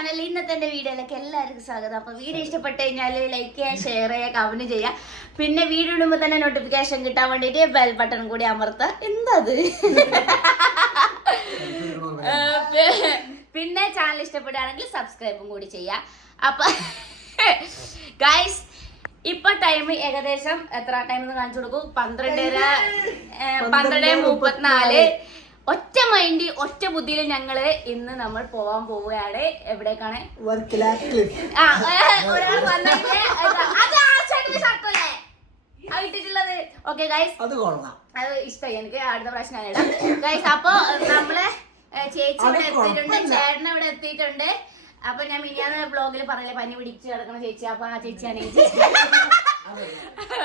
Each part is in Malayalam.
ചാനലിൽ ഇന്നത്തെ എന്റെ വീഡിയോയിലേക്ക് എല്ലാവർക്കും സ്വാഗതം. അപ്പൊ വീഡിയോ ഇഷ്ടപ്പെട്ട് കഴിഞ്ഞാൽ ലൈക്ക് ചെയ്യുക, ഷെയർ ചെയ്യുക, കമന്റ് ചെയ്യുക. പിന്നെ വീഡിയോ ഇടുമ്പോൾ തന്നെ നോട്ടിഫിക്കേഷൻ കിട്ടാൻ വേണ്ടിട്ട് ബെൽ ബട്ടൺ കൂടി അമർത്ത. എന്താ പിന്നെ ചാനൽ ഇഷ്ടപ്പെടുകയാണെങ്കിൽ സബ്സ്ക്രൈബും കൂടി ചെയ്യാം. അപ്പൊ ഗൈസ് ഇപ്പൊ ടൈം ഏകദേശം എത്ര ടൈം എന്ന് കാണിച്ചു കൊടുക്കൂ? 12:34. ഒറ്റ മൈൻഡ് ഒറ്റ ബുദ്ധിയിൽ ഞങ്ങള് ഇന്ന് നമ്മൾ പോവാൻ പോവുകയാണ്. എവിടേക്കാണ്? ഒരാൾ വന്നതിന്റെ ഇട്ടിട്ടുള്ളത്. ഓക്കെ ഗൈസ്, അത് ഇഷ്ടമായി എനിക്ക്. അടുത്ത പ്രാവശ്യം ഞാൻ ഇടാം ഗൈസ്. അപ്പൊ നമ്മള് ചേച്ചി ഇവിടെ എത്തിയിട്ടുണ്ട്, ചേട്ടൻ ഇവിടെ എത്തിയിട്ടുണ്ട്. അപ്പൊ ഞാൻ മിനിയാന്ന് ബ്ലോഗിൽ പറഞ്ഞില്ലേ പനി പിടിച്ച് കിടക്കണ ചേച്ചി. അപ്പൊ ആ ചേച്ചിയാണ് ഈ ചേച്ചി.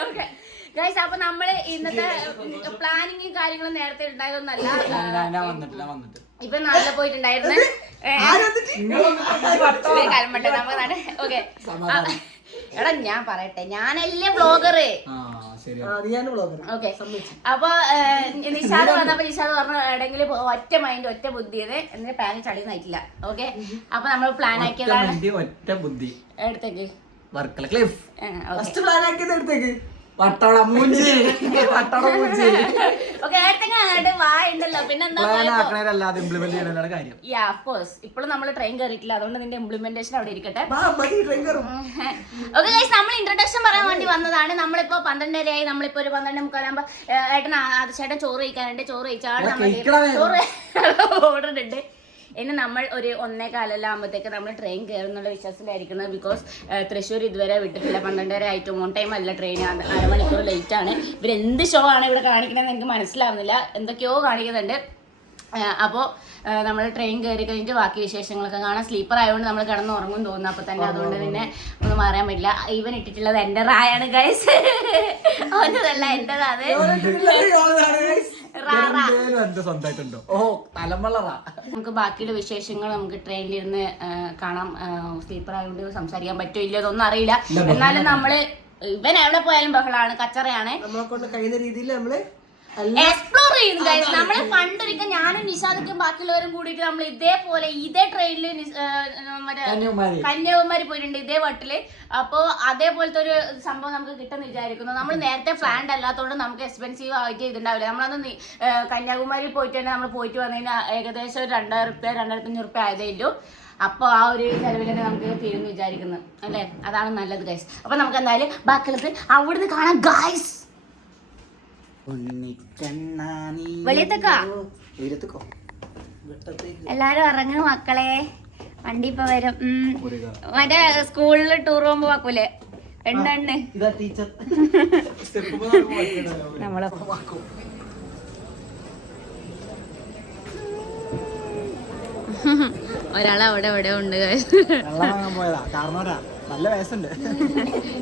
ഓക്കെ ഗൈസ്, അപ്പൊ നമ്മള് ഇന്നത്തെ പ്ലാനിങ്ങും കാര്യങ്ങളും നേരത്തെ ഉണ്ടായതൊന്നല്ല. ഇപ്പൊ നാട്ടിൽ പോയിട്ടുണ്ടായിരുന്നു. കലമ്പട്ടെ നമുക്ക്. ഓക്കെ എടാ ഞാൻ പറയട്ടെ, ഞാനല്ലേ ബ്ലോഗറ്. ഓക്കെ അപ്പൊ നിഷാദ് വന്നപ്പോ നിഷാദ് പറഞ്ഞു എവിടെങ്കിലും ഒറ്റ മൈൻഡ് ഒറ്റ ബുദ്ധിയത് എന്നിട്ട് പ്ലാൻ ചളിയൊന്നായിട്ടില്ല. ഓക്കെ അപ്പൊ നമ്മൾ പ്ലാൻ ആക്കിയതാണ്. ഒറ്റ ബുദ്ധി എടുത്തേക്ക് വർക്കല ക്ലിഫ് ഫസ്റ്റ് പ്ലാൻ ആക്കിയത് എടുത്തേക്ക് വട്ടവട മൂഞ്ചി. വായുണ്ടല്ലോ പിന്നെന്താ കാര്യം. ഇപ്പോഴും നമ്മൾ ട്രെയിൻ കയറിയിട്ടില്ല, അതുകൊണ്ട് നിന്റെ ഇംപ്ലിമെന്റേഷൻ അവിടെ ഇരിക്കട്ടെ. ഓക്കെ ഗൈസ്, നമ്മൾ ഇൻട്രൊഡക്ഷൻ പറയാൻ വേണ്ടി വന്നതാണ്. നമ്മളിപ്പോ 12:30 ആയി. നമ്മളിപ്പോ ഒരു 12:45 ചേട്ടൻ ചോറ് കഴിക്കാനുണ്ട്. ചോറ് കഴിച്ചാണ് ചോറ് ഓർഡർ ഉണ്ട്. ഇനി നമ്മൾ ഒരു 1:15 ആകുമ്പോഴത്തേക്ക് നമ്മൾ ട്രെയിൻ കയറുന്നുള്ള വിശ്വാസത്തിലായിരിക്കുന്നത്. ബിക്കോസ് തൃശ്ശൂർ ഇതുവരെ വിട്ടിട്ടില്ല. 12:30 ആയിട്ടും ഓൺ ടൈം അല്ല ട്രെയിൻ. അരമണിക്കൂർ ലേറ്റ് ആണ്. ഇവരെന്ത് ഷോ ആണ് ഇവിടെ കാണിക്കണമെന്ന് എനിക്ക് മനസ്സിലാവുന്നില്ല. എന്തൊക്കെയോ കാണിക്കുന്നുണ്ട്. അപ്പോൾ നമ്മൾ ട്രെയിൻ കയറി കഴിഞ്ഞിട്ട് ബാക്കി വിശേഷങ്ങളൊക്കെ കാണാം. സ്ലീപ്പർ ആയതുകൊണ്ട് നമ്മൾ കിടന്ന് ഉറങ്ങും തോന്നുന്നു അപ്പോൾ തന്നെ. അതുകൊണ്ട് പിന്നെ ഒന്നും മാറാൻ പറ്റില്ല. ഈവൻ ഇട്ടിട്ടുള്ളത് എൻ്റെ റായാണ് ഗൈസ്. അവൻ്റെതല്ല, എൻ്റെതാണ്. നമുക്ക് ബാക്കിയുള്ള വിശേഷങ്ങൾ നമുക്ക് ട്രെയിനിലിരുന്ന് കാണാം. സ്ലീപ്പർ ആയതുകൊണ്ട് സംസാരിക്കാൻ പറ്റോ ഇല്ലയോ ഇതൊന്നും അറിയില്ല. എന്നാലും നമ്മള് ഇവൻ എവിടെ പോയാലും ബഹളാണ്, കച്ചറയാണ്. നമ്മളെ കൊണ്ട് കഴിയുന്ന രീതിയിൽ നമ്മള് എക്സ്പ്ലോർ ചെയ്യുന്നു ഗൈസ്. നമ്മള് പണ്ടൊരിക്കൽ ഞാനും നിഷാദും ബാക്കിയുള്ളവരും കൂടിയിട്ട് നമ്മൾ ഇതേപോലെ ഇതേ ട്രെയിനിൽ കന്യാകുമാരി പോയിട്ടുണ്ട്, ഇതേ വട്ടില്. അപ്പോ അതേപോലത്തെ ഒരു സംഭവം നമുക്ക് കിട്ടുമെന്ന് വിചാരിക്കുന്നു. നമ്മൾ നേരത്തെ പ്ലാൻഡ് അല്ലാത്തതുകൊണ്ട് നമുക്ക് എക്സ്പെൻസീവ് ആയിട്ട് ഇതുണ്ടാവില്ല. നമ്മളന്ന് കന്യാകുമാരി പോയിട്ട് തന്നെ നമ്മൾ പോയിട്ട് വന്നതിന് ഏകദേശം ഒരു 2,000-2,500 ആയതേ ഉള്ളൂ. അപ്പോൾ ആ ഒരു ചെലവിൽ തന്നെ നമുക്ക് തീരുമെന്ന് വിചാരിക്കുന്നു അല്ലേ? അതാണ് നല്ലത് ഗൈസ്. അപ്പൊ നമുക്ക് എന്തായാലും ബാക്കിയുള്ളത് അവിടുന്ന് കാണാം ഗൈസ്. എല്ലാരും ഇറങ്ങും മക്കളെ, വണ്ടി ഇപ്പൊ വരും. മറ്റേ സ്കൂളിൽ ടൂർ പോകുമ്പോ വാക്കൂലേ എണ്ണ നമ്മളെ ഒരാളവിടെ എവിടെ ഉണ്ട്. നല്ല വയസ്സുണ്ട്.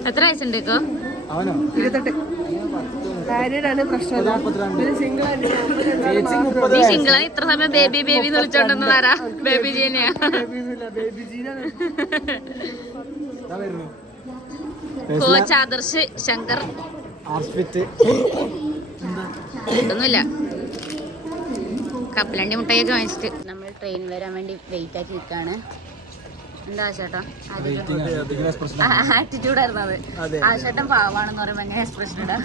എത്ര വയസ്സുണ്ട് ഇപ്പൊ? അവനോ 28. സിംഗിളാണ്. ഇത്ര സമയം ബേബി ബേബി എന്ന് വിളിച്ചോണ്ടെന്നാരാ? ബേബി ജീനെയാ. കോച്ച് ആദർശ് ശങ്കർ ഒന്നുമില്ല. കപ്പലണ്ടി മുട്ടയൊക്കെ വാങ്ങിച്ചിട്ട് നമ്മൾ ട്രെയിൻ വരാൻ വേണ്ടി വെയിറ്റ് ആക്കി നിൽക്കാണ്. എന്താ ചേട്ടാ ആറ്റിറ്റ്യൂഡ് ആയിരുന്നു അത്? ആ ചേട്ടൻ പാവാണെന്ന് പറയുമ്പോ എങ്ങനെ എക്സ്പ്രഷൻ ഇടാ?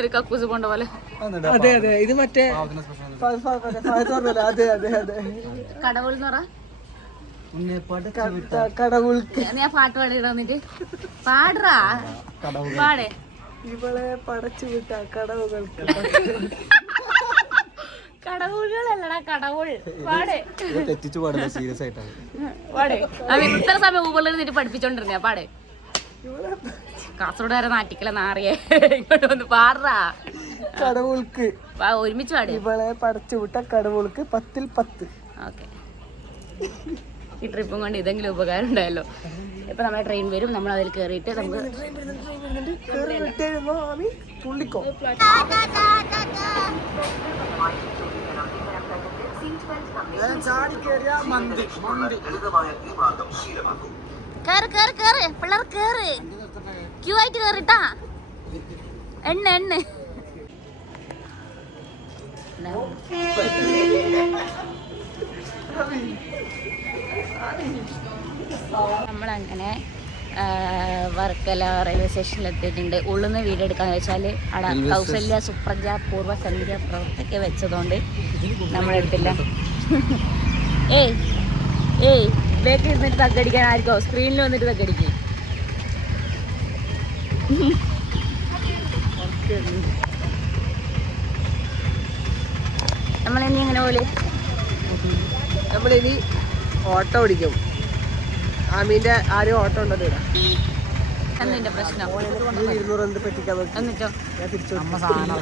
ഒരു കക്കൂസ് പോണ്ട പോലെ. ഇത് മറ്റേ കടവുൾ എന്ന് പറ. ഞാൻ പാട്ട് പാടിയിട്ട് വന്നിട്ട് പാടറാ പാടേ. ഇവളെ പടച്ചു വിട്ട കടവുകൾക്ക് കടവുകളല്ലടാ കടവുൾ. പാടേ തെറ്റിച്ചു പാടുന്ന സീരിയസ് ആയിട്ടാണ്. പാടേ അത് ഇത്ര സമയം ഊബറിൽ നിന്നിട്ട് പഠിപ്പിച്ചോണ്ടിരുന്നേ. പാടേ കാസർഗോഡ് വരെ നാട്ടിക്കല നാറിയെ ഇങ്ങോട്ട് വന്ന് പാടാ. കടവുൾക്ക് ഒരുമിച്ച് പാട്. ഇവളെ പടച്ചു വിട്ട കടവുൾക്ക് 10ൽ 10. ഓക്കെ, ഈ ട്രിപ്പും കൊണ്ട് ഇതെങ്കിലും ഉപകാരം ഉണ്ടായല്ലോ. ഇപ്പൊ നമ്മളെ ട്രെയിൻ വരും, നമ്മൾ അതിൽ കേറിയിട്ട് നമുക്ക് പിള്ളേർ കേറ്. ക്യൂ ആയിട്ട് കേറിട്ടാ എണ്ണ എണ്ണ. നമ്മളങ്ങനെ വർക്കല റെയിൽവേ സ്റ്റേഷനിൽ എത്തിയിട്ടുണ്ട്. ഉള്ളിന്ന് വീഡിയോ എടുക്കാന്ന് വെച്ചാൽ അവിടെ കൗസല്യ സുപ്രജ പൂർവ്വ സന്ധ്യ പ്രവർത്തിക്ക് വെച്ചതുകൊണ്ട് നമ്മളെടുത്തില്ല. ഏയ് ബേക്കിൽ ഇരുന്നിട്ട് തക്കടിക്കാൻ ആർക്കോ സ്ക്രീനിൽ വന്നിട്ട് തക്കടിക്കും. നമ്മളിനി എങ്ങനെ പോലെ നമ്മളിനി ഓട്ടോ ഓടിക്കും. ആമീന്റെ ആരും ഓട്ടോ ഉണ്ടല്ലോ ഇവിടെ. എന്തിന്റെ പ്രശ്നം? 200 പറ്റിക്കാൻ എന്നിട്ടോ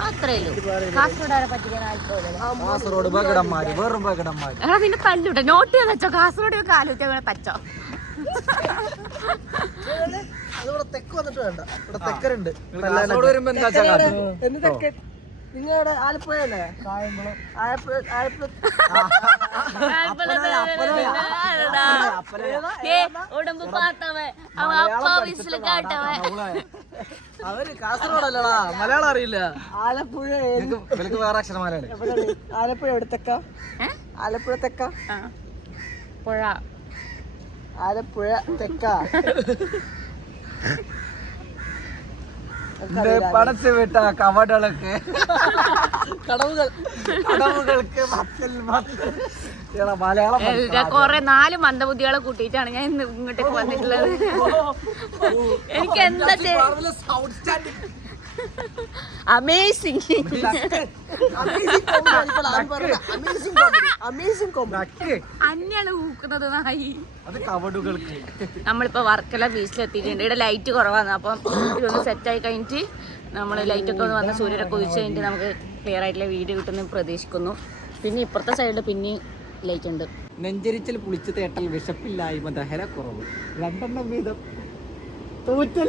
അത്രയല്ലോ കാസർഗോഡ് പറ്റിക്കാൻ കാസർഗോഡ് ബഗടന്മാര് വെറും ബഗടന്മാര്. പിന്നെ തല്ലൂട്ടെ നോട്ട് ചെയ്ത് വെച്ചോ. കാസർഗോഡ് കാലുറ്റ തച്ചോ. അതിവിടെ തെക്ക് വന്നിട്ട് വേണ്ട. ഇവിടെ തെക്കരുണ്ട്. എന്ത് തെക്കൻ? നിങ്ങളുടെ ആലപ്പുഴ അല്ലേ? ഉടമ്പ് പാത്തവൻ അവൻ അപ്പ വിസിൽ കാട്ടവൻ. അവര് കാസർഗോഡല്ലടാ, മലയാളം അറിയില്ല. ആലപ്പുഴ വേറെ അക്ഷരമാരാണ്. ആലപ്പുഴ എവിടെ തെക്ക? ആലപ്പുഴ തെക്ക പുഴ. ആലപ്പുഴ തെക്ക പടച്ചു വിട്ട കവടകൾക്ക് കടവുകൾക്ക് മലയാളം കൊറേ 4 മന്ദബുദ്ധികളെ കൂട്ടിയിട്ടാണ് ഞാൻ ഇന്ന് ഇങ്ങോട്ടേക്ക് വന്നിട്ടുള്ളത്. എനിക്ക് എന്താ അമേസിങ് അന്യാണ് ഊക്കുന്നത് നായി. നമ്മളിപ്പോ വർക്കല ബീച്ചിലെത്തിയിട്ടുണ്ട്. ഇവിടെ ലൈറ്റ് കുറവാണ്. അപ്പം ഇതൊന്ന് സെറ്റായി കഴിഞ്ഞിട്ട് നമ്മൾ ലൈറ്റൊക്കെ ഒന്ന് വന്ന് സൂര്യനൊക്കെ ഒഴിച്ച് കഴിഞ്ഞിട്ട് നമുക്ക് ക്ലിയർ ആയിട്ടുള്ള വീഡിയോ കിട്ടുമെന്ന് പ്രതീക്ഷിക്കുന്നു. പിന്നെ ഇപ്പുറത്തെ സൈഡിൽ പിന്നെ ലൈറ്റ് ഉണ്ട്. നെഞ്ചരിച്ചൽ പുളിച്ചു തേട്ടൽ വിശപ്പില്ലായ്മ ദഹനക്കുറവ് 2 വീതം തോറ്റൽ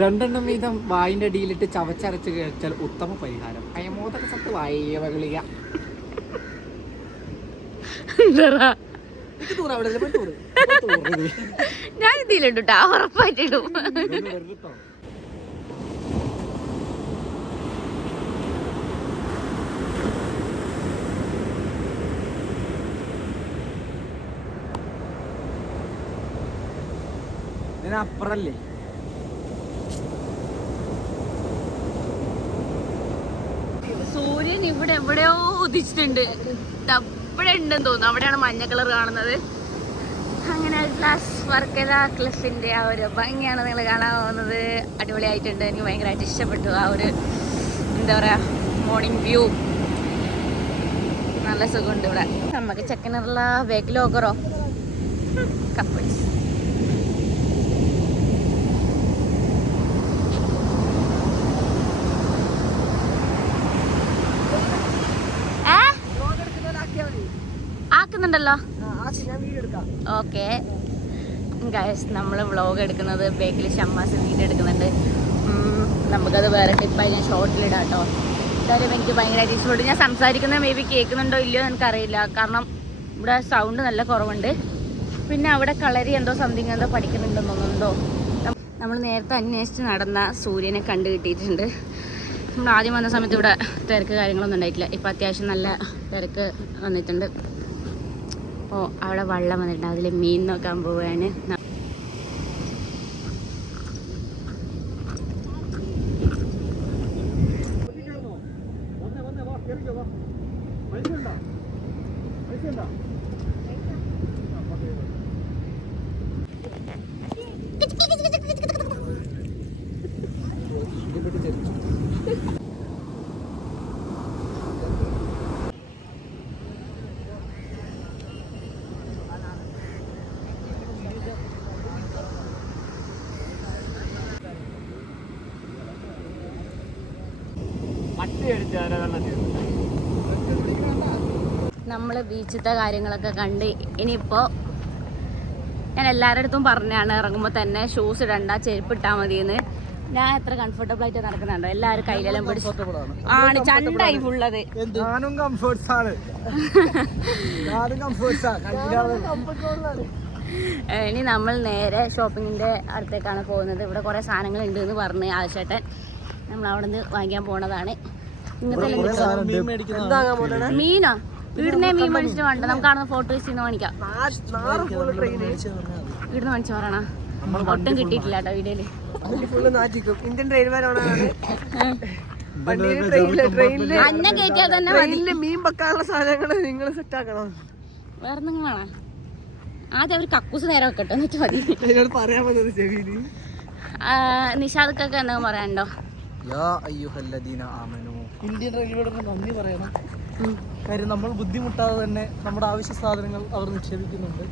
2 വീതം വായിന്റെ അടിയിലിട്ട് ചവച്ചരച്ച് കഴിച്ചാൽ ഉത്തമ പരിഹാരം. അയമോദക സത്ത് വായവകളിയ ഞാൻ ഇതിലുണ്ട് ട്ടാ, ഉറപ്പായിട്ടിടും. ഇതിനപ്പുറല്ലേ സൂര്യൻ ഇവിടെ എവിടെയോ ഉദിച്ചിട്ടുണ്ട്. ഇവിടെ ഉണ്ടെന്ന് തോന്നുന്നു. അവിടെയാണ് മഞ്ഞ കളർ കാണുന്നത്. അങ്ങനെ ക്ലാസ് വർക്കല ക്ലസിന്റെ ആ ഒരു ഭംഗിയാണ് നിങ്ങൾ കാണാൻ പോകുന്നത്. അടിപൊളിയായിട്ടുണ്ട്. എനിക്ക് ഭയങ്കരമായിട്ട് ഇഷ്ടപ്പെട്ടു ആ ഒരു എന്താ പറയാ മോർണിംഗ് വ്യൂ. നല്ല സുഖമുണ്ട് ഇവിടെ. നമുക്ക് ചെക്കനുള്ള ബേക്കിലോക്കറോ കപ്പിൾസ്. ആക്കുന്നുണ്ടല്ലോ. ഓക്കെ ഗൈസ്, നമ്മൾ വ്ളോഗ് എടുക്കുന്നത് ബേക്കിൽ ഷമ്മാസ് വീഡിയോ എടുക്കുന്നുണ്ട്. നമുക്കത് വേറെ ടിപ്പായി ഞാൻ ഷോർട്ടിലിടാം കേട്ടോ. എന്തായാലും എനിക്ക് ഭയങ്കരമായിട്ട് ഇഷ്ടപ്പെട്ടു. ഞാൻ സംസാരിക്കുന്നത് മേ ബി കേൾക്കുന്നുണ്ടോ ഇല്ലയോ എനിക്കറിയില്ല. കാരണം ഇവിടെ സൗണ്ട് നല്ല കുറവുണ്ട്. പിന്നെ അവിടെ കളരി എന്തോ സംതിങ് എന്തോ പഠിക്കുന്നുണ്ടെന്ന് തോന്നുന്നുണ്ടോ. നമ്മൾ നേരത്തെ അന്വേഷിച്ച് നടന്ന സൂര്യനെ കണ്ടു കിട്ടിയിട്ടുണ്ട്. നമ്മൾ ആദ്യം വന്ന സമയത്ത് ഇവിടെ തിരക്ക് കാര്യങ്ങളൊന്നും ഉണ്ടായിട്ടില്ല. ഇപ്പം അത്യാവശ്യം നല്ല തിരക്ക് വന്നിട്ടുണ്ട്. അപ്പോൾ അവിടെ വെള്ളം വന്നിട്ടുണ്ട്. അതിൽ മീൻ നോക്കാൻ പോവുകയാണ്. നമ്മൾ ബീച്ചിലത്തെ കാര്യങ്ങളൊക്കെ കണ്ട് ഇനിയിപ്പോൾ ഞാൻ എല്ലാവരുടെ അടുത്തും പറഞ്ഞാണ് ഇറങ്ങുമ്പോൾ തന്നെ ഷൂസ് ഇടണ്ട, ചെരുപ്പ് ഇട്ടാൽ മതിയെന്ന്. ഞാൻ എത്ര കംഫർട്ടബിൾ ആയിട്ട് നടക്കുന്നുണ്ടോ. എല്ലാവരും കയ്യിലെല്ലാം പിടിച്ച് ആണ് ചണ്ടായി ഫുള്ളത്. ഇനി നമ്മൾ നേരെ ഷോപ്പിങ്ങിൻ്റെ അടുത്തേക്കാണ് പോകുന്നത്. ഇവിടെ കുറേ സാധനങ്ങൾ ഉണ്ട് എന്ന് പറഞ്ഞ് ആവശ്യമായിട്ട് നമ്മൾ അവിടെ നിന്ന് വാങ്ങിക്കാൻ പോണതാണ്. ഇങ്ങനത്തെ മീനോ ഇവിടുന്ന് മീൻ മേടിച്ചിട്ട് വേണ്ട നമുക്ക് കാണുന്ന ഫോട്ടോ വെച്ച് കാണിക്കാം. ഇവിടുന്ന് മേടിച്ചു പറയണ ഒട്ടും കിട്ടിയിട്ടില്ല കേട്ടോ വീഡിയോയില്. ഇന്ത്യൻ റെയിൽവേയിലാണ് അന്നം കയറ്റിയാൽ തന്നെ മീൻ വെക്കാനുള്ള സാധനങ്ങൾ നിങ്ങൾ സെറ്റ് ആക്കണം. വേറെ നിങ്ങൾ വേണം ആദ്യം അവർ കക്കൂസ് നേരെ വെക്കട്ടെ എന്നിട്ട് മതി. പറയാൻ പറ്റുന്നത് ചെവിയില് നിഷാദക്കൊക്കെ എന്തെങ്കിലും പറയാനുണ്ടോ? ഇന്ത്യൻ റെയിൽവേയോട് നന്ദി പറയണം. കാര്യം നമ്മൾ ബുദ്ധിമുട്ടാതെ തന്നെ നമ്മുടെ ആവശ്യ സാധനങ്ങൾ അവർ നിക്ഷേപിക്കുന്നുണ്ട്.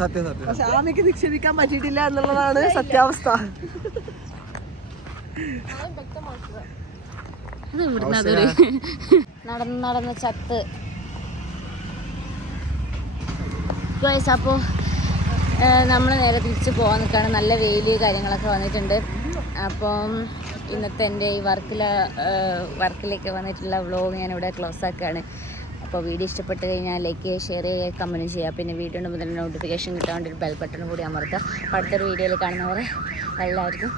സത്യം. പക്ഷെ ആമയ്ക്ക് നിക്ഷേപിക്കാൻ പറ്റിയിട്ടില്ല എന്നുള്ളതാണ് സത്യാവസ്ഥ. നടന്ന് ചത്ത്. അപ്പോൾ നമ്മൾ നേരെ തിരിച്ച് പോകാൻ നിൽക്കുകയാണ്. നല്ല വെയിൽ കാര്യങ്ങളൊക്കെ വന്നിട്ടുണ്ട്. അപ്പം ഇന്നത്തെ എൻ്റെ ഈ വർക്കിലേക്ക് വന്നിട്ടുള്ള വ്ളോഗ് ഞാനിവിടെ ക്ലോസ് ആക്കുകയാണ്. അപ്പോൾ വീഡിയോ ഇഷ്ടപ്പെട്ട് കഴിഞ്ഞാൽ ലൈക്ക് ചെയ്യുക, ഷെയർ ചെയ്യുക, കമൻറ്റ് ചെയ്യുക. പിന്നെ വീഡിയോ ഉണ്ടെങ്കിൽ തന്നെ നോട്ടിഫിക്കേഷൻ കിട്ടാൻ വേണ്ടി ഒരു ബെൽ ബട്ടൺ കൂടി അമർത്തുക. അടുത്തൊരു വീഡിയോയിൽ കാണുന്നവരെ എല്ലാവർക്കും